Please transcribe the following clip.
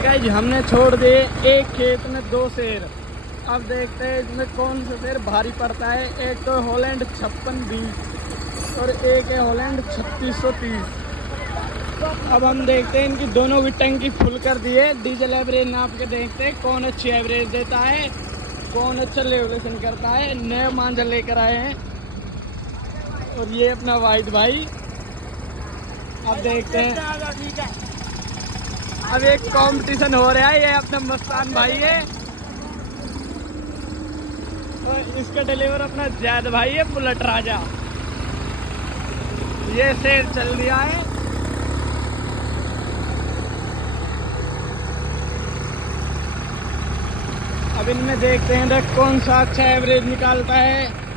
Guys हमने छोड़ दिए एक खेत में 2 शेर। अब देखते हैं इसमें कौन सा शेर भारी पड़ता है। एक तो हॉलैंड 5620 और एक है हॉलैंड 3630। अब हम देखते हैं इनकी दोनों की टंकी फुल कर दिए। डीजल एवरेज नाप के देखते हैं कौन अच्छी एवरेज देता है, कौन अच्छा लेवलेशन करता है। नए मांझा लेकर आए हैं और ये अपना वाइट भाई। अब देखते हैं, अब एक कंपटीशन हो रहा है। ये अपना मस्तान भाई है और इसका डिलीवर अपना जैद भाई है बुलेट राजा। ये शेर चल दिया है। अब इनमें देखते हैं कौन सा अच्छा एवरेज निकालता है।